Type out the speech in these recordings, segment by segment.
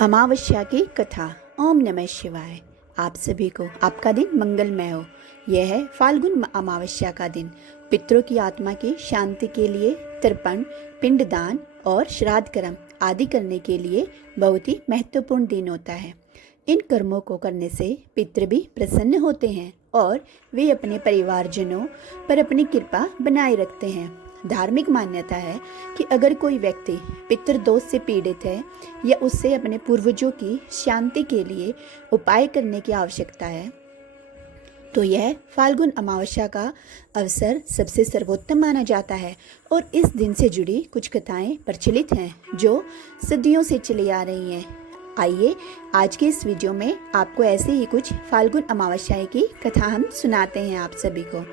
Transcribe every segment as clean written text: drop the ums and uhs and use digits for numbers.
अमावस्या की कथा। ओम नमः शिवाय। आप सभी को आपका दिन मंगलमय हो। यह है फाल्गुन अमावस्या का दिन। पितरों की आत्मा की शांति के लिए तर्पण, पिंडदान और श्राद्ध कर्म आदि करने के लिए बहुत ही महत्वपूर्ण दिन होता है। इन कर्मों को करने से पितृ भी प्रसन्न होते हैं और वे अपने परिवारजनों पर अपनी कृपा बनाए रखते हैं। धार्मिक मान्यता है कि अगर कोई व्यक्ति पितृदोष से पीड़ित है या उससे अपने पूर्वजों की शांति के लिए उपाय करने की आवश्यकता है तो यह फाल्गुन अमावस्या का अवसर सबसे सर्वोत्तम माना जाता है। और इस दिन से जुड़ी कुछ कथाएं प्रचलित हैं जो सदियों से चली आ रही हैं। आइए आज के इस वीडियो में आपको ऐसे ही कुछ फाल्गुन अमावस्या की कथा हम सुनाते हैं आप सभी को।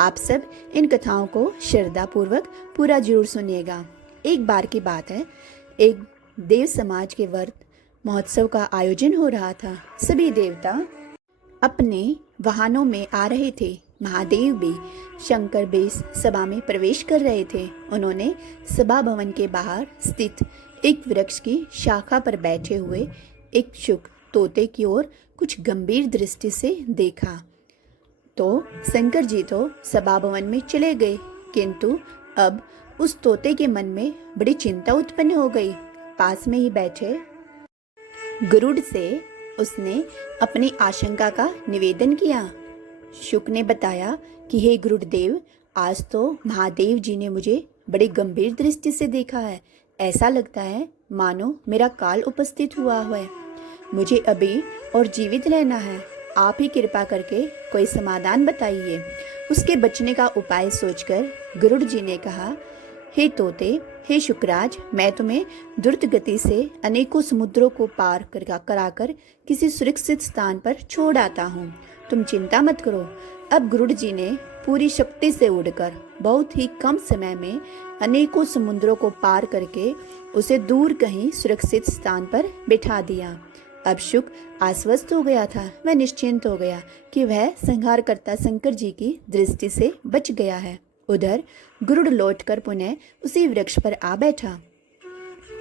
आप सब इन कथाओं को श्रद्धा पूर्वक पूरा जरूर सुनिएगा। एक बार की बात है, एक देव समाज के व्रत महोत्सव का आयोजन हो रहा था। सभी देवता अपने वाहनों में आ रहे थे। महादेव भी शंकर बेस सभा में प्रवेश कर रहे थे। उन्होंने सभा भवन के बाहर स्थित एक वृक्ष की शाखा पर बैठे हुए एक शुक तोते की ओर कुछ गंभीर दृष्टि से देखा। तो शंकर जी तो सभा भवन में चले गए, किंतु अब उस तोते के मन में बड़ी चिंता उत्पन्न हो गई। पास में ही बैठे गरुड़ से उसने अपनी आशंका का निवेदन किया। शुक ने बताया कि हे गुरुदेव, आज तो महादेव जी ने मुझे बड़ी गंभीर दृष्टि से देखा है। ऐसा लगता है मानो मेरा काल उपस्थित हुआ है। मुझे अभी और जीवित रहना है। आप ही कृपा करके कोई समाधान बताइए। उसके बचने का उपाय सोचकर गरुड़ जी ने कहा, हे तोते, हे शुकराज, मैं तुम्हें द्रुत गति से अनेकों समुद्रों को पार कराकर किसी सुरक्षित स्थान पर छोड़ आता हूँ। तुम चिंता मत करो। अब गरुड़ जी ने पूरी शक्ति से उड़कर बहुत ही कम समय में अनेकों समुद्रों को पार करके उसे दूर कहीं सुरक्षित स्थान पर बिठा दिया। अब शुक आश्वस्त हो गया था। वह निश्चिंत हो गया कि वह संहारकर्ता शंकर जी की दृष्टि से बच गया है। उधर गरुड़ लौटकर पुनः उसी वृक्ष पर आ बैठा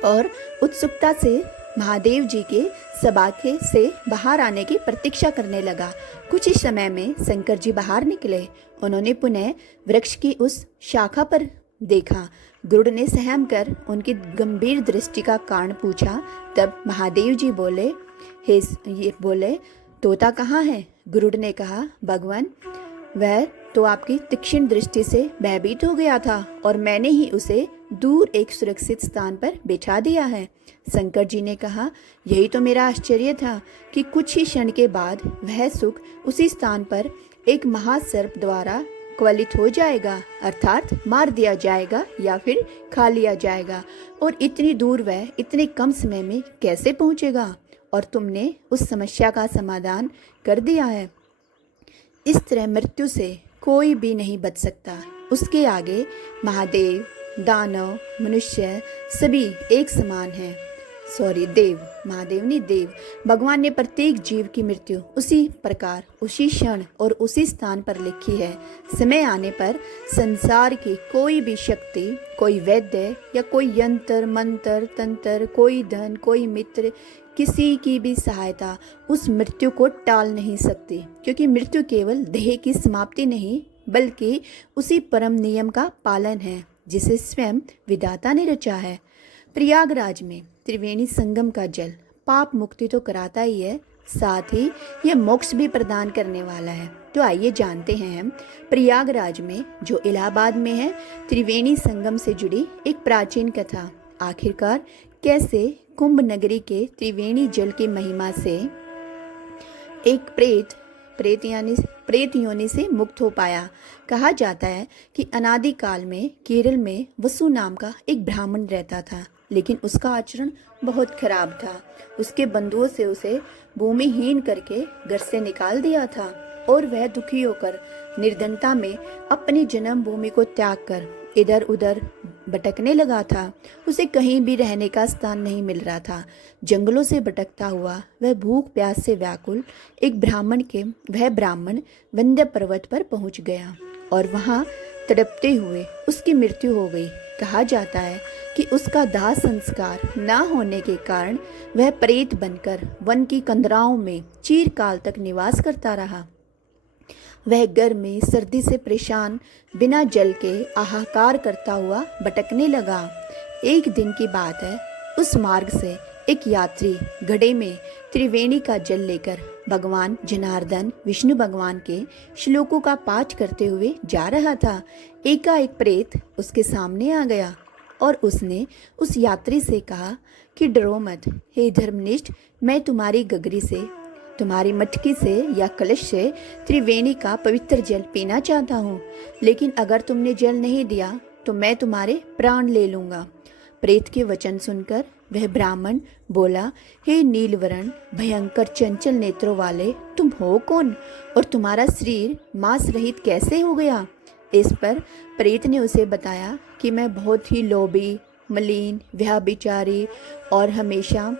और उत्सुकता से महादेव जी के सबाखे से बाहर आने की प्रतीक्षा करने लगा। कुछ ही समय में शंकर जी बाहर निकले। उन्होंने पुनः वृक्ष की उस शाखा पर देखा। गरुड़ ने सहम कर उनकी गंभीर दृष्टि का कारण पूछा। तब महादेव जी बोले, तोता कहाँ है? गरुड़ ने कहा, भगवान, वह तो आपकी तीक्ष्ण दृष्टि से भयभीत हो गया था और मैंने ही उसे दूर एक सुरक्षित स्थान पर बिठा दिया है। शंकर जी ने कहा, यही तो मेरा आश्चर्य था कि कुछ ही क्षण के बाद वह सुख उसी स्थान पर एक महासर्प द्वारा क्वलित हो जाएगा, अर्थात मार दिया जाएगा या फिर खा लिया जाएगा। और इतनी दूर वह इतने कम समय में कैसे पहुंचेगा? और तुमने उस समस्या का समाधान कर दिया है। इस तरह मृत्यु से कोई भी नहीं बच सकता। उसके आगे महादेव, दानव, मनुष्य सभी एक समान हैं। देव, महादेव नहीं, देव। भगवान ने प्रत्येक जीव की मृत्यु उसी प्रकार, उसी क्षण और उसी स्थान पर लिखी है। समय आने पर संसार की कोई भी शक्ति, कोई वैद्य या कोई यंत्र मंत्र तंत्र, कोई धन, कोई मित्र, किसी की भी सहायता उस मृत्यु को टाल नहीं सकती, क्योंकि मृत्यु केवल देह की समाप्ति नहीं बल्कि उसी परम नियम का पालन है जिसे स्वयं विधाता ने रचा है। प्रयागराज में त्रिवेणी संगम का जल पाप मुक्ति तो कराता ही है, साथ ही यह मोक्ष भी प्रदान करने वाला है। तो आइए जानते हैं हम प्रयागराज में, जो इलाहाबाद में है, त्रिवेणी संगम से जुड़ी एक प्राचीन कथा। आखिरकार कैसे कुंभ नगरी के त्रिवेणी जल की महिमा से एक प्रेत योनि से मुक्त हो पाया। कहा जाता है कि अनादिकाल में केरल में वसु नाम का एक ब्राह्मण रहता था, लेकिन उसका आचरण बहुत खराब था। उसके बंधुओं से उसे भूमिहीन करके घर से निकाल दिया था और वह दुखी होकर निर्धनता में अपनी जन्मभूमि को त्याग कर इधर उधर भटकने लगा था। उसे कहीं भी रहने का स्थान नहीं मिल रहा था। जंगलों से भटकता हुआ वह भूख प्यास से व्याकुल वह ब्राह्मण विंध्य पर्वत पर पहुंच गया और वहां तड़पते हुए उसकी मृत्यु हो गई। कहा जाता है कि उसका दाह संस्कार न होने के कारण वह प्रेत बनकर वन की कंदराओं में चिरकाल तक निवास करता रहा। वह गर्मी सर्दी से परेशान बिना जल के हाहाकार करता हुआ भटकने लगा। एक दिन की बात है, उस मार्ग से एक यात्री घड़े में त्रिवेणी का जल लेकर भगवान जनार्दन विष्णु भगवान के श्लोकों का पाठ करते हुए जा रहा था। एकाएक प्रेत उसके सामने आ गया और उसने उस यात्री से कहा कि डरो मत, हे धर्मनिष्ठ, मैं तुम्हारी गगरी से, तुम्हारी मटकी से या कलश से त्रिवेणी का पवित्र जल पीना चाहता हूँ, लेकिन अगर तुमने जल नहीं दिया तो मैं तुम्हारे प्राण ले लूँगा। प्रेत के वचन सुनकर वह ब्राह्मण बोला, हे नीलवर्ण भयंकर चंचल नेत्रों वाले, तुम हो कौन और तुम्हारा शरीर मांस रहित कैसे हो गया? इस पर प्रेत ने उसे बताया कि मैं बहुत ही लोभी, मलिन, व्यभिचारी और हमेशा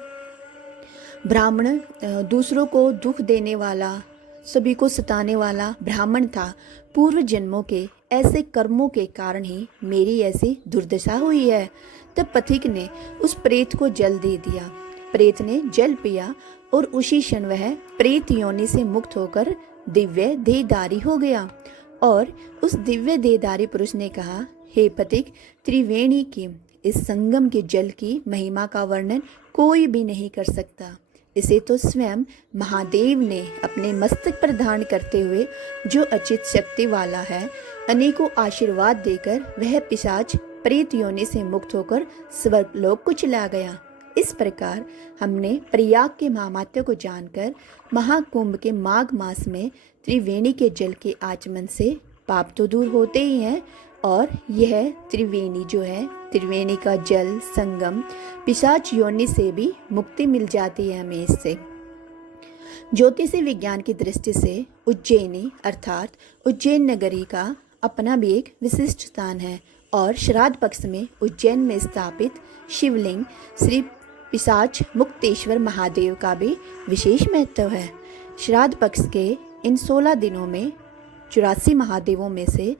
ब्राह्मण दूसरों को दुख देने वाला, सभी को सताने वाला ब्राह्मण था। पूर्व जन्मों के ऐसे कर्मों के कारण ही मेरी ऐसी दुर्दशा हुई है। तब पथिक ने उस प्रेत को जल दे दिया। प्रेत ने जल पिया और उसी क्षण वह प्रेत योनि से मुक्त होकर दिव्य देहधारी हो गया। और उस दिव्य देहधारी पुरुष ने कहा, हे पथिक, त्रिवेणी की इस संगम के जल की महिमा का वर्णन कोई भी नहीं कर सकता। इसे तो स्वयं महादेव ने अपने मस्तक पर धारण करते हुए, जो अचित शक्ति वाला है, अनेकों आशीर्वाद देकर वह पिशाच प्रेत योनि से मुक्त होकर स्वर्गलोक को चला गया। इस प्रकार हमने प्रयाग के महात्म्य को जानकर महाकुंभ के माघ मास में त्रिवेणी के जल के आचमन से पाप तो दूर होते ही हैं, और यह त्रिवेणी जो है, त्रिवेणी का जल संगम, पिशाच योनि से भी मुक्ति मिल जाती है हमें इससे। ज्योतिषी विज्ञान की दृष्टि से उज्जैनी अर्थात उज्जैन नगरी का अपना भी एक विशिष्ट स्थान है, और श्राद्ध पक्ष में उज्जैन में स्थापित शिवलिंग श्री पिशाच मुक्तेश्वर महादेव का भी विशेष महत्व है। श्राद्ध पक्ष के इन 16 दिनों में 84 महादेवों में से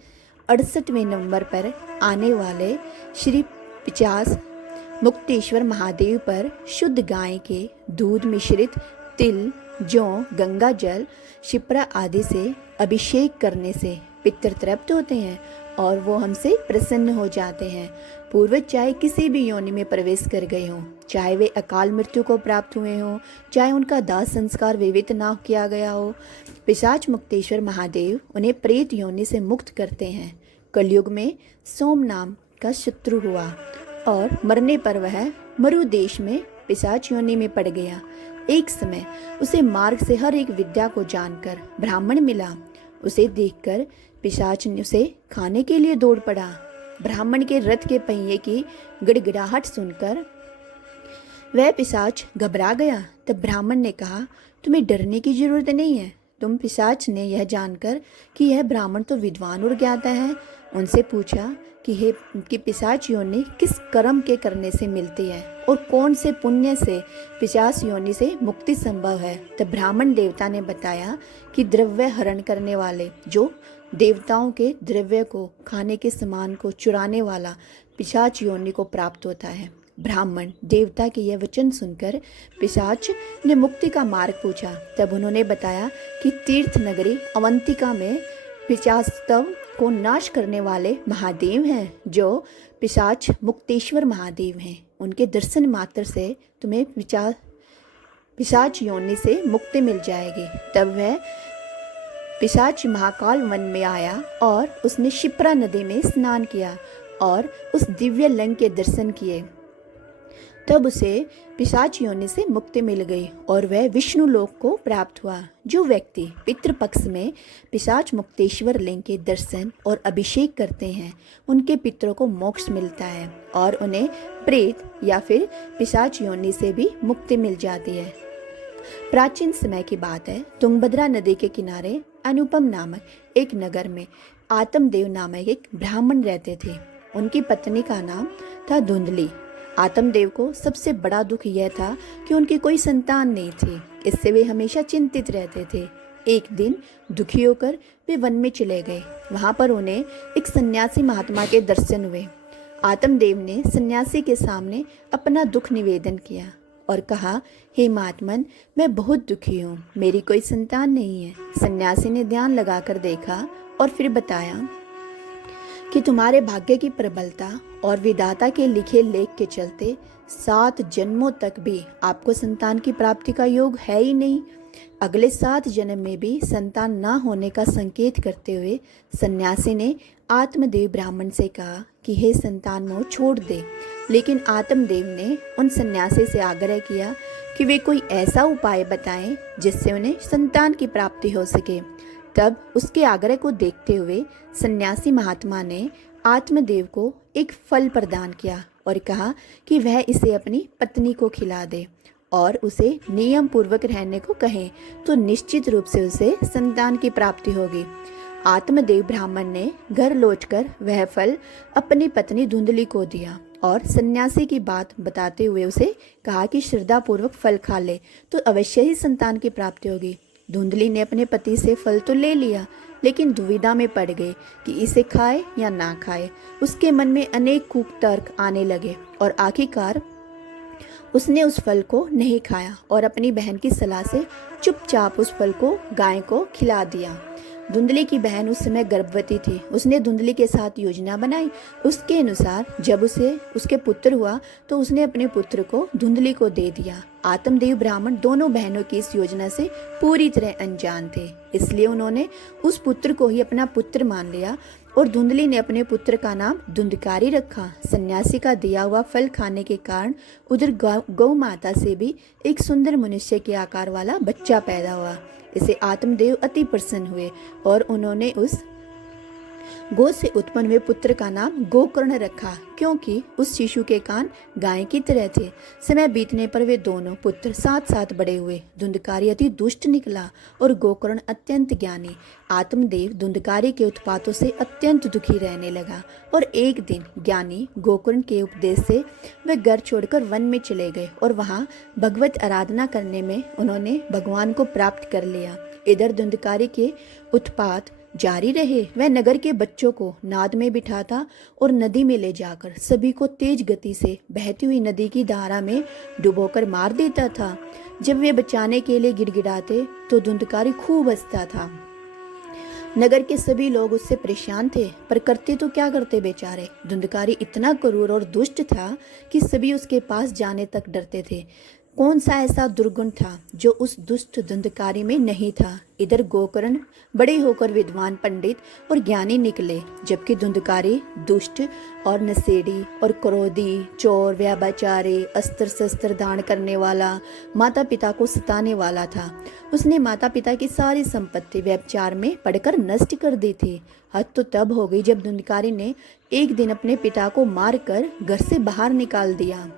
68वें नंबर पर आने वाले श्री पिशाच मुक्तेश्वर महादेव पर शुद्ध गाय के दूध मिश्रित तिल, जौ, गंगा जल, शिप्रा आदि से अभिषेक करने से पितर तृप्त होते हैं और वो हमसे प्रसन्न हो जाते हैं। पूर्वज चाहे किसी भी योनि में प्रवेश कर गए हों, चाहे वे अकाल मृत्यु को प्राप्त हुए हों, चाहे उनका दाह संस्कार विविध ना किया गया हो, पिशाच मुक्तेश्वर महादेव उन्हें प्रेत योनि से मुक्त करते हैं। कलयुग में सोम नाम का शत्रु हुआ और मरने पर वह मरु देश में पिशाच योनि में पड़ गया। एक समय उसे मार्ग से हर एक विद्या को जानकर ब्राह्मण मिला। उसे देखकर पिशाच ने उसे खाने के लिए दौड़ पड़ा। ब्राह्मण के रथ के पहिए की गिड़गिड़ाहट सुनकर वह पिशाच घबरा गया। तब ब्राह्मण ने कहा, तुम्हें डरने की जरूरत नहीं है। तुम पिशाच ने यह जानकर कि यह ब्राह्मण तो विद्वान और ज्ञाता है, उनसे पूछा कि पिशाच योनि किस कर्म के करने से मिलती है और कौन से पुण्य से पिशाच योनि से मुक्ति संभव है। तब ब्राह्मण देवता ने बताया कि द्रव्य हरण करने वाले, जो देवताओं के द्रव्य को खाने के सामान को चुराने वाला पिशाच योनि को प्राप्त होता है। ब्राह्मण देवता के यह वचन सुनकर पिशाच ने मुक्ति का मार्ग पूछा। तब उन्होंने बताया कि तीर्थ नगरी अवंतिका में पिशाचत्व को नाश करने वाले महादेव हैं, जो पिशाच मुक्तेश्वर महादेव हैं। उनके दर्शन मात्र से तुम्हें पिशाच योनि से मुक्ति मिल जाएगी। तब वह पिशाच महाकाल वन में आया और उसने शिप्रा नदी में स्नान किया और उस दिव्य लिंग के दर्शन किए। तब उसे पिशाच योनि से मुक्ति मिल गई और वह विष्णु लोक को प्राप्त हुआ। जो व्यक्ति पितृपक्ष में पिशाच मुक्तेश्वर लिंग के दर्शन और अभिषेक करते हैं, उनके पितरों को मोक्ष मिलता है और उन्हें प्रेत या फिर पिशाच योनि से भी मुक्ति मिल जाती है। प्राचीन समय की बात है, तुंगभद्रा नदी के किनारे अनुपम नामक एक नगर में आत्मदेव नामक एक ब्राह्मण रहते थे। उनकी पत्नी का नाम था धुंधली। आत्मदेव को सबसे बड़ा दुख यह था कि उनकी कोई संतान नहीं थी। इससे वे हमेशा चिंतित रहते थे। एक दिन दुखी होकर वे वन में चले गए। वहाँ पर उन्हें एक सन्यासी महात्मा के दर्शन हुए। आत्मदेव ने सन्यासी के सामने अपना दुख निवेदन किया और कहा, हे महात्मन, मैं बहुत दुखी हूँ, मेरी कोई संतान नहीं है। सन्यासी ने ध्यान लगाकर देखा और फिर बताया कि तुम्हारे भाग्य की प्रबलता और विधाता के लिखे लेख के चलते 7 जन्मों तक भी आपको संतान की प्राप्ति का योग है ही नहीं। अगले 7 जन्म में भी संतान न होने का संकेत करते हुए सन्यासी ने आत्मदेव ब्राह्मण से कहा कि हे संतान मोह छोड़ दे। लेकिन आत्मदेव ने उन सन्यासी से आग्रह किया कि वे कोई ऐसा उपाय बताएं जिससे उन्हें संतान की प्राप्ति हो सके। तब उसके आग्रह को देखते हुए सन्यासी महात्मा ने आत्मदेव को एक फल प्रदान किया और कहा कि वह इसे अपनी पत्नी को खिला दे और उसे नियम पूर्वक रहने को कहे तो निश्चित रूप से उसे संतान की प्राप्ति होगी। आत्मदेव ब्राह्मण ने घर लौटकर वह फल अपनी पत्नी धुंधली को दिया और सन्यासी की बात बताते हुए उसे कहा कि श्रद्धा पूर्वक फल खा ले तो अवश्य ही संतान की प्राप्ति होगी। धुंधली ने अपने पति से फल तो ले लिया, लेकिन दुविधा में पड़ गए कि इसे खाए या ना खाए। उसके मन में अनेक कूक तर्क आने लगे और आखिरकार उसने उस फल को नहीं खाया और अपनी बहन की सलाह से चुपचाप उस फल को गाय को खिला दिया। धुंधली की बहन उस समय गर्भवती थी। उसने धुंधली के साथ योजना बनाई। उसके अनुसार जब उसे उसके पुत्र हुआ तो उसने अपने पुत्र को धुंधली को दे दिया। आत्मदेव ब्राह्मण दोनों बहनों की इस योजना से पूरी तरह अनजान थे, इसलिए उन्होंने उस पुत्र को ही अपना पुत्र मान लिया और धुंधली ने अपने पुत्र का नाम धुंधकारी रखा। सन्यासी का दिया हुआ फल खाने के कारण उधर गौ माता से भी एक सुंदर मनुष्य के आकार वाला बच्चा पैदा हुआ। इसे आत्मदेव अति प्रसन्न हुए और उन्होंने उस गो से उत्पन्न हुए पुत्र का नाम गोकर्ण रखा, क्योंकि उस शिशु के कान गाय की तरह थे। समय बीतने पर वे दोनों पुत्र साथ साथ बड़े हुए। धुंधकारी अति दुष्ट निकला और गोकर्ण अत्यंत ज्ञानी। आत्मदेव धुंधकारी के उत्पातों से अत्यंत दुखी रहने लगा और एक दिन ज्ञानी गोकर्ण के उपदेश से वे घर छोड़कर वन में चले गए और वहाँ भगवत आराधना करने में उन्होंने भगवान को प्राप्त कर लिया। इधर धुंधकारी के उत्पात जारी रहे। वह नगर के बच्चों को नाद में बिठाता और नदी में ले जाकर सभी को तेज गति से बहती हुई नदी की धारा में डुबोकर मार देता था। जब वे बचाने के लिए गिड़गिड़ाते तो धुंधकारी खूब हंसता था। नगर के सभी लोग उससे परेशान थे, पर करते तो क्या करते बेचारे। धुंधकारी इतना क्रूर और दुष्ट था कि सभी उसके पास जाने तक डरते थे। कौन सा ऐसा दुर्गुण था जो उस दुष्ट धुंधकारी में नहीं था। इधर गोकर्ण बड़े होकर विद्वान पंडित और ज्ञानी निकले, जबकि धुंधकारी दुष्ट और नशेड़ी और क्रोधी, चोर, व्यभिचारी, अस्त्र शस्त्र धारण करने वाला, माता पिता को सताने वाला था। उसने माता पिता की सारी संपत्ति व्यभिचार में पड़कर नष्ट कर दी थी। हद तो तब हो गई जब धुंधकारी ने एक दिन अपने पिता को मारकर घर से बाहर निकाल दिया।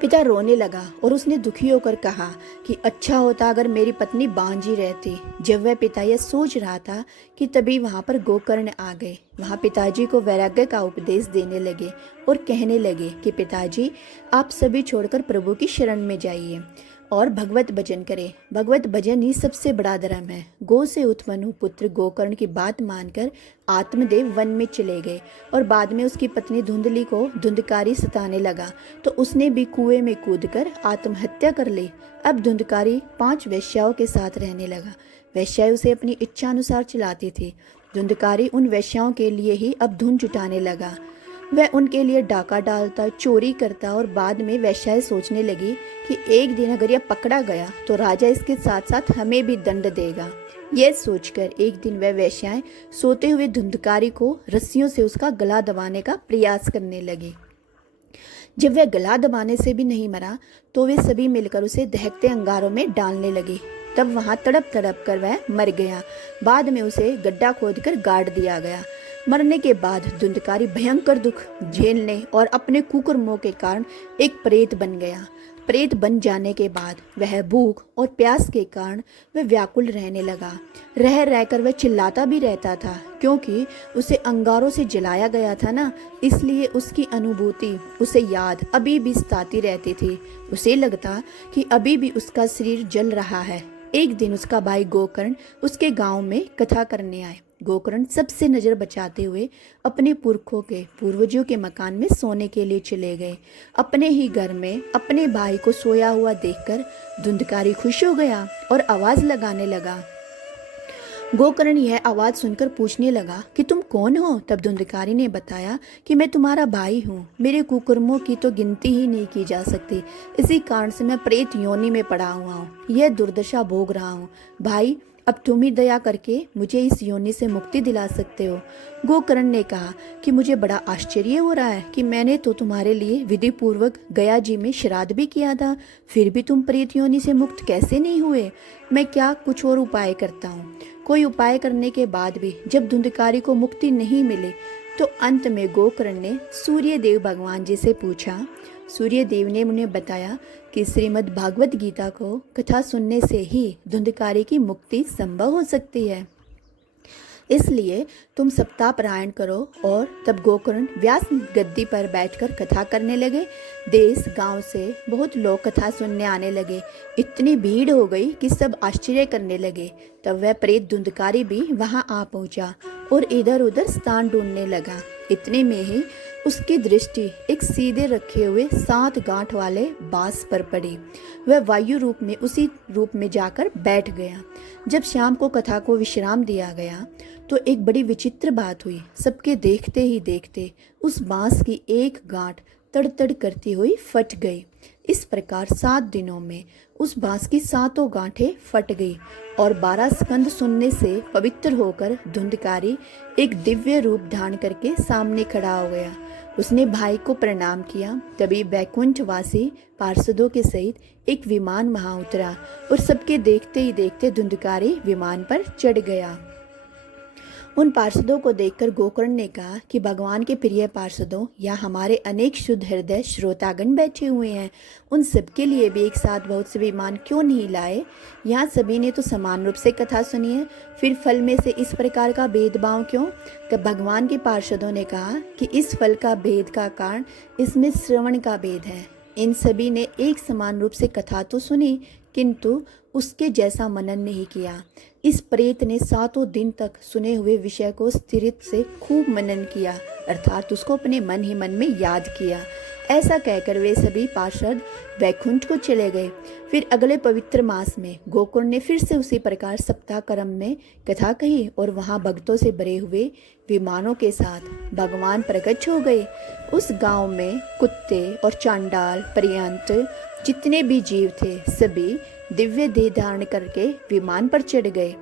पिता रोने लगा और उसने दुखी होकर कहा कि अच्छा होता अगर मेरी पत्नी बांझी रहती। जब वह पिता यह सोच रहा था कि तभी वहाँ पर गोकर्ण आ गए। वहाँ पिताजी को वैराग्य का उपदेश देने लगे और कहने लगे कि पिताजी, आप सभी छोड़कर प्रभु की शरण में जाइए और भगवत भजन करें। भगवत भजन ही सबसे बड़ा धर्म है। गो से उत्पन्न पुत्र गोकर्ण की बात मानकर आत्मदेव वन में चले गए और बाद में उसकी पत्नी धुंधली को धुंधकारी सताने लगा तो उसने भी कुएं में कूदकर आत्महत्या कर ली। अब धुंधकारी 5 वेश्याओं के साथ रहने लगा। वेश्याएं उसे अपनी इच्छा अनुसार चलाती थी। धुंधकारी उन वेश्याओं के लिए ही अब धुन जुटाने लगा। वह उनके लिए डाका डालता, चोरी करता और बाद में वेश्याएं सोचने लगी कि एक दिन अगर यह पकड़ा गया तो राजा इसके साथ साथ हमें भी दंड देगा। यह सोचकर एक दिन वह वेश्याएं सोते हुए धुंधकारी को रस्सियों से उसका गला दबाने का प्रयास करने लगी। जब वह गला दबाने से भी नहीं मरा तो वे सभी मिलकर उसे दहकते अंगारों में डालने लगी। तब वहां तड़प तड़प कर वह मर गया। बाद में उसे गड्ढा खोदकर गाड़ दिया गया। मरने के बाद धुंधकारी भयंकर दुख झेलने और अपने कुकर्मों के कारण एक प्रेत बन गया। प्रेत बन जाने के बाद वह भूख और प्यास के कारण वह व्याकुल रहने लगा। रह रहकर वह चिल्लाता भी रहता था, क्योंकि उसे अंगारों से जलाया गया था ना, इसलिए उसकी अनुभूति, उसे याद अभी भी सताती रहती थी। उसे लगता कि अभी भी उसका शरीर जल रहा है। एक दिन उसका भाई गोकर्ण उसके गांव में कथा करने आए। गोकर्ण सबसे नज़र बचाते हुए अपने पुरखों के पूर्वजों के मकान में सोने के लिए चले गए। अपने ही घर में अपने भाई को सोया हुआ देखकर धुंधकारी खुश हो गया और आवाज़ लगाने लगा। गोकर्ण यह आवाज़ सुनकर पूछने लगा कि तुम कौन हो। तब धुंधकारी ने बताया कि मैं तुम्हारा भाई हूँ। मेरे कुकर्मों की तो गिनती ही नहीं की जा सकती। इसी कारण से मैं प्रेत योनि में पड़ा हुआ हूँ, यह दुर्दशा भोग रहा हूँ। भाई, अब तुम ही दया करके मुझे इस योनि से मुक्ति दिला सकते हो। गोकर्ण ने कहा कि मुझे बड़ा आश्चर्य हो रहा है कि मैंने तो तुम्हारे लिए विधि पूर्वक गया जी में श्राद्ध भी किया था, फिर भी तुम प्रेत योनि से मुक्त कैसे नहीं हुए। मैं क्या कुछ और उपाय करता हूँ। कोई उपाय करने के बाद भी जब धुंधकारी को मुक्ति नहीं मिली तो अंत में गोकर्ण ने सूर्य देव भगवान जी से पूछा। सूर्य देव ने उन्हें बताया कि श्रीमद् भागवत गीता को कथा सुनने से ही धुंधकारी की मुक्ति संभव हो सकती है, इसलिए तुम सप्ताह पारायण करो। और तब गोकर्ण व्यास गद्दी पर बैठकर कथा करने लगे। देश गांव से बहुत लोग कथा सुनने आने लगे। इतनी भीड़ हो गई कि सब आश्चर्य करने लगे। तब वह प्रेत धुंधकारी भी वहां आ पहुंचा और इधर उधर स्थान ढूंढने लगा। इतने में ही उसकी दृष्टि एक सीधे रखे हुए 7 गांठ वाले बांस पर पड़ी। वह वायु रूप में उसी रूप में जाकर बैठ गया। जब शाम को कथा को विश्राम दिया गया तो एक बड़ी विचित्र बात हुई। सबके देखते ही देखते उस बांस की एक गांठ तड़तड़ करती हुई फट गई। इस प्रकार 7 दिनों में उस बांस की 7 गांठें फट गई और 12 स्कंद सुनने से पवित्र होकर धुंधकारी एक दिव्य रूप धारण करके सामने खड़ा हो गया। उसने भाई को प्रणाम किया। तभी वैकुंठवासी पार्षदों के सहित एक विमान वहां उतरा और सबके देखते ही देखते धुंधकारी विमान पर चढ़ गया। उन पार्षदों को देखकर गोकर्ण ने कहा कि भगवान के प्रिय पार्षदों, यहाँ हमारे अनेक शुद्ध हृदय श्रोतागण बैठे हुए हैं, उन सबके लिए भी एक साथ बहुत से विमान क्यों नहीं लाए। यहाँ सभी ने तो समान रूप से कथा सुनी है, फिर फल में से इस प्रकार का भेदभाव क्यों। तब भगवान के पार्षदों ने कहा कि इस फल का भेद का कारण इसमें श्रवण का भेद है। इन सभी ने एक समान रूप से कथा तो सुनी किंतु उसके जैसा मनन नहीं किया। इस प्रेत ने 7 दिन तक सुने हुए विषय को स्थिरता से खूब मनन किया, अर्थात उसको अपने मन ही मन में याद किया। ऐसा कहकर वे सभी पार्षद वैकुंठ को चले गए। फिर अगले पवित्र मास में गोकर्ण ने फिर से उसी प्रकार सप्ताह क्रम में कथा कही और वहां भक्तों से भरे हुए विमानों के साथ भगवान प्रकट हो गए। उस गांव में कुत्ते और चांडाल पर्यंत जितने भी जीव थे सभी दिव्य देह धारण करके विमान पर चढ़ गए।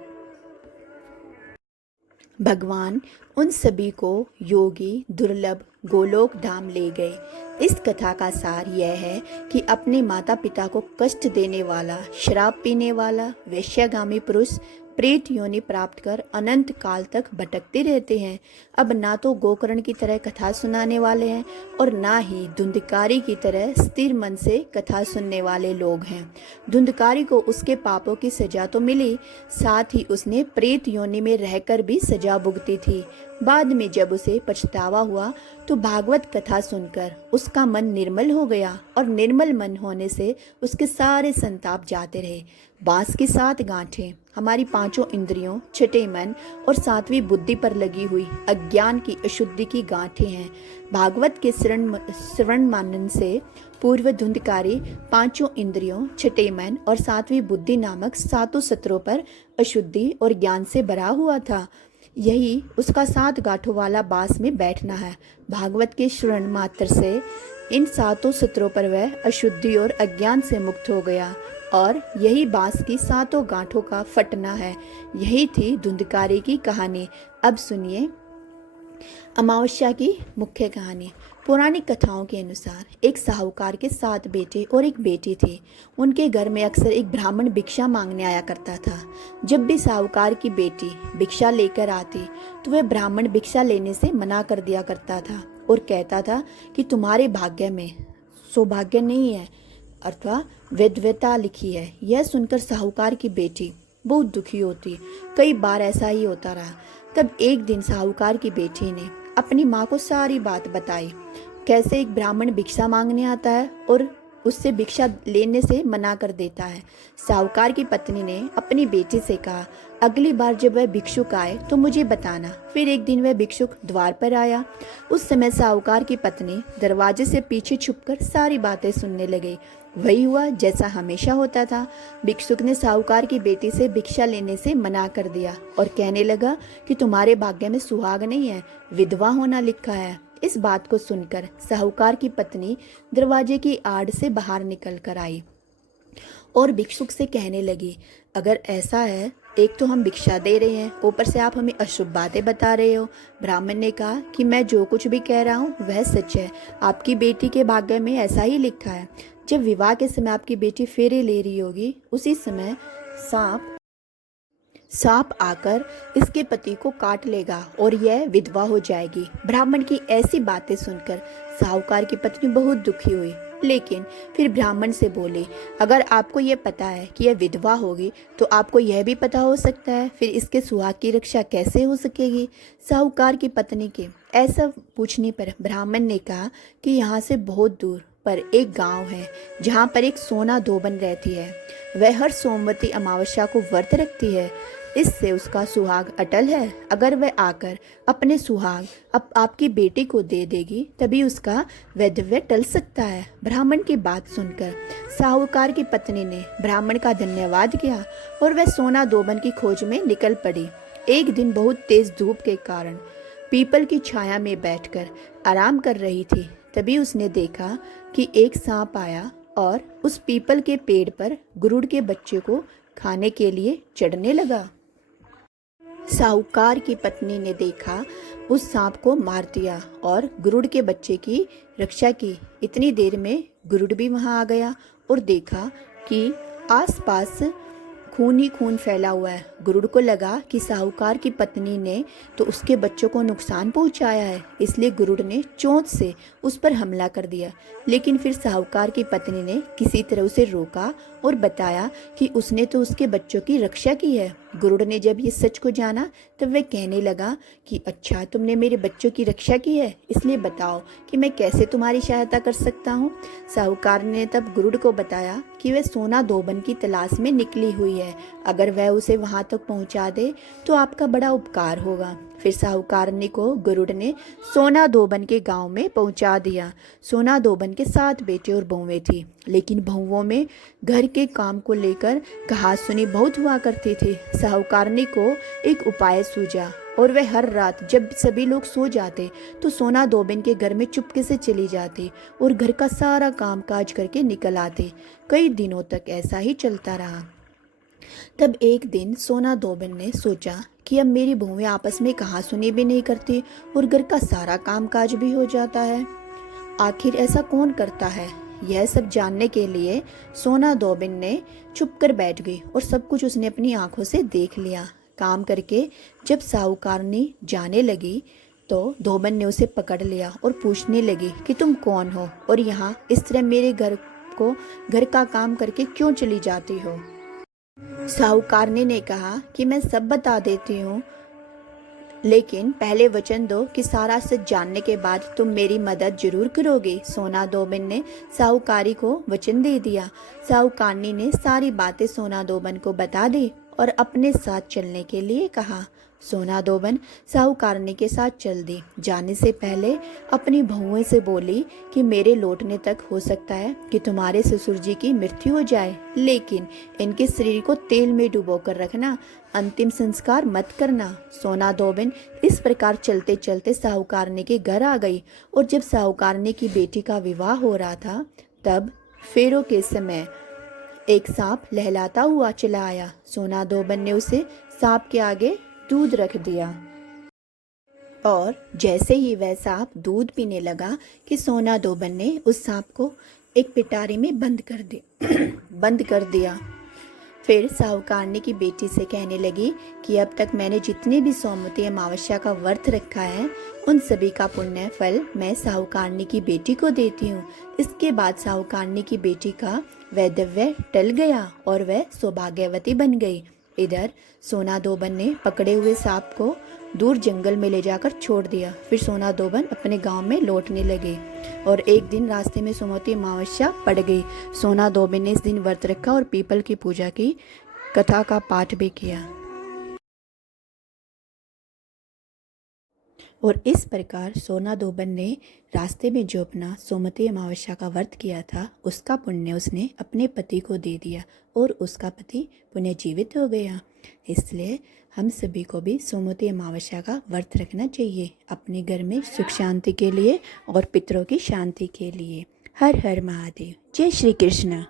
भगवान उन सभी को योगी दुर्लभ गोलोक धाम ले गए। इस कथा का सार यह है कि अपने माता पिता को कष्ट देने वाला, शराब पीने वाला, वेश्यागामी पुरुष प्रेत योनि प्राप्त कर अनंत काल तक भटकते रहते हैं। अब ना तो गोकर्ण की तरह कथा सुनाने वाले हैं और ना ही धुंधकारी की तरह स्थिर मन से कथा सुनने वाले लोग हैं। धुंधकारी को उसके पापों की सजा तो मिली, साथ ही उसने प्रेत योनि में रहकर भी सजा भुगती थी। बाद में जब उसे पछतावा हुआ तो भागवत कथा सुनकर उसका मन निर्मल हो गया और निर्मल मन होने से उसके सारे संताप जाते रहे। बांस की 7 गांठें हमारी 5 इंद्रियों, 6 मन और 7वीं बुद्धि पर लगी हुई अज्ञान की अशुद्धि की गांठें हैं। भागवत के श्रवण मनन से पूर्व धुंधकारी 5 इंद्रियों, 6 मन और 7वीं बुद्धि नामक 7 सत्रों पर अशुद्धि और ज्ञान से भरा हुआ था। यही उसका 7 गांठों वाला बांस में बैठना है। भागवत के श्रवण मात्र से इन 7 सत्रों पर वह अशुद्धि और अज्ञान से मुक्त हो गया और यही बांस की 7 गांठों का फटना है। यही थी धुंधकारी की कहानी। अब सुनिए अमावस्या की मुख्य कहानी। पौराणिक कथाओं के अनुसार एक साहूकार के 7 बेटे और एक बेटी थी। उनके घर में अक्सर एक ब्राह्मण भिक्षा मांगने आया करता था। जब भी साहूकार की बेटी भिक्षा लेकर आती तो वह ब्राह्मण भिक्षा लेने से मना कर दिया करता था और कहता था कि तुम्हारे भाग्य में सौभाग्य नहीं है अथवा विधवता लिखी है। यह सुनकर साहूकार की बेटी बहुत दुखी होती। कई बार ऐसा ही होता रहा। तब एक दिन साहूकार की बेटी ने अपनी माँ को सारी बात बताई, कैसे एक ब्राह्मण भिक्षा मांगने आता है और उससे भिक्षा लेने से मना कर देता है। साहूकार की पत्नी ने अपनी बेटी से कहा, अगली बार जब वह भिक्षुक आए तो मुझे बताना। फिर एक दिन वह भिक्षुक द्वार पर आया। उस समय साहूकार की पत्नी दरवाजे से पीछे छुपकर सारी बातें सुनने लगी। वही हुआ जैसा हमेशा होता था। भिक्षुक ने साहूकार की बेटी से भिक्षा लेने से मना कर दिया और कहने लगा कि तुम्हारे भाग्य में सुहाग नहीं है, विधवा होना लिखा है। इस बात को सुनकर साहूकार की पत्नी दरवाजे की आड़ से बाहर निकल कर आई और भिक्षुक से कहने लगी, अगर ऐसा है, एक तो हम भिक्षा दे रहे हैं, ऊपर से आप हमें अशुभ बातें बता रहे हो। ब्राह्मण ने कहा कि मैं जो कुछ भी कह रहा हूँ वह सच है। आपकी बेटी के भाग्य में ऐसा ही लिखा है। जब विवाह के समय आपकी बेटी फेरे ले रही होगी, उसी समय सांप आकर इसके पति को काट लेगा और यह विधवा हो जाएगी। ब्राह्मण की ऐसी बातें सुनकर साहूकार की पत्नी बहुत दुखी हुई, लेकिन फिर ब्राह्मण से बोली, अगर आपको यह पता है कि यह विधवा होगी तो आपको यह भी पता हो सकता है फिर इसके सुहाग की रक्षा कैसे हो सकेगी। साहूकार की पत्नी के ऐसा पूछने पर ब्राह्मण ने कहा कि यहाँ से बहुत दूर पर एक गांव है जहाँ पर एक सोना धोबन रहती है। वह हर सोमवती अमावस्या को व्रत रखती है। इससे उसका सुहाग अटल है। अगर वह आकर अपने सुहाग आपकी बेटी को दे देगी तभी उसका वैधव्य टल सकता है। ब्राह्मण की बात सुनकर साहूकार की पत्नी ने ब्राह्मण का धन्यवाद किया और वह सोना धोबन की खोज में निकल पड़ी। एक दिन बहुत तेज धूप के कारण पीपल की छाया में बैठकर आराम कर रही थी। तभी उसने देखा कि एक सांप आया और उस पीपल के पेड़ पर गुरुड़ के बच्चे को खाने के लिए चढ़ने लगा। साहूकार की पत्नी ने देखा, उस सांप को मार दिया और गुरुड़ के बच्चे की रक्षा की। इतनी देर में गुरुड़ भी वहां आ गया और देखा कि आसपास खून ही खून फैला हुआ है। गुरुड़ को लगा कि साहूकार की पत्नी ने तो उसके बच्चों को नुकसान पहुंचाया है, इसलिए गुरुड़ ने चोंच से उस पर हमला कर दिया। लेकिन फिर साहूकार की पत्नी ने किसी तरह उसे रोका और बताया कि उसने तो उसके बच्चों की रक्षा की है। गुरुड़ ने जब ये सच को जाना तब वह कहने लगा कि अच्छा, तुमने मेरे बच्चों की रक्षा की है, इसलिए बताओ कि मैं कैसे तुम्हारी सहायता कर सकता हूँ। साहूकार ने तब गुरुड़ को बताया कि वह सोना धोबन की तलाश में निकली हुई है। अगर वह उसे वहां तक पहुंचा दे तो आपका बड़ा उपकार होगा। फिर साहूकारनी को गुरुड़ ने सोना धोबन के गांव में पहुंचा दिया। सोना धोबन के 7 बेटे और बहुएं थी, लेकिन बहुओं में घर के काम को लेकर कहासुनी बहुत हुआ करती थी। साहूकारनी को एक उपाय सूझा और वह हर रात जब सभी लोग सो जाते तो सोना धोबन के घर में चुपके से चली जाती और घर का सारा काम काज करके निकल आती। कई दिनों तक ऐसा ही चलता रहा। तब एक दिन सोना धोबन ने सोचा कि अब मेरी बहुएं आपस में कहासुनी भी नहीं करती और घर का सारा काम काज भी हो जाता है। आखिर ऐसा कौन करता है? यह सब जानने के लिए सोना धोबन ने चुप कर बैठ गई और सब कुछ उसने अपनी आंखों से देख लिया। काम करके जब साहूकारनी जाने लगी तो धोबन ने उसे पकड़ लिया और पूछने लगी कि तुम कौन हो और यहाँ इस तरह मेरे घर का काम करके क्यों चली जाती हो। साहूकारनी ने कहा कि मैं सब बता देती हूँ, लेकिन पहले वचन दो कि सारा सच जानने के बाद तुम मेरी मदद जरूर करोगे। सोना धोबन ने साहूकारी को वचन दे दिया। साहूकारनी ने सारी बातें सोना धोबन को बता दी और अपने साथ चलने के लिए कहा। सोना धोबन साहूकारनी के साथ चल दी। जाने से पहले अपनी बहुओं से बोली कि मेरे लौटने तक हो सकता है कि तुम्हारे ससुर जी की मृत्यु हो जाए, लेकिन इनके शरीर को तेल में डुबो कर रखना, अंतिम संस्कार मत करना। सोना धोबन इस प्रकार चलते चलते साहूकारनी के घर आ गई और जब साहूकारनी की बेटी का विवाह हो रहा था तब फेरों के समय एक सांप लहलाता हुआ चला आया। सोना धोबन ने उसे सांप के आगे दूध रख दिया और जैसे ही वह सांप दूध पीने लगा कि सोना धोबन ने उस सांप को एक पिटारी में बंद कर दिया। फिर साहूकारनी की बेटी से कहने लगी कि अब तक मैंने जितने भी सोमवती अमावस्या का व्रत रखा है उन सभी का पुण्य फल मैं साहूकारनी की बेटी को देती हूँ। इसके बाद साहूकारनी की बेटी का वैधव्य टल गया और वह सौभाग्यवती बन गई। इधर सोना दोबन ने पकड़े हुए सांप को दूर जंगल में ले जाकर छोड़ दिया। फिर सोना दोबन अपने गांव में लौटने लगे और एक दिन रास्ते में सोमवती अमावस्या पड़ गई। सोना दोबन ने इस दिन व्रत रखा और पीपल की पूजा की, कथा का पाठ भी किया। और इस प्रकार सोना दोबन ने रास्ते में जो अपना सोमवती अमावस्या का व्रत किया था, उसका पुण्य उसने अपने पति को दे दिया और उसका पति पुण्य जीवित हो गया। इसलिए हम सभी को भी सोमवती अमावस्या का व्रत रखना चाहिए, अपने घर में सुख शांति के लिए और पितरों की शांति के लिए। हर हर महादेव। जय श्री कृष्ण।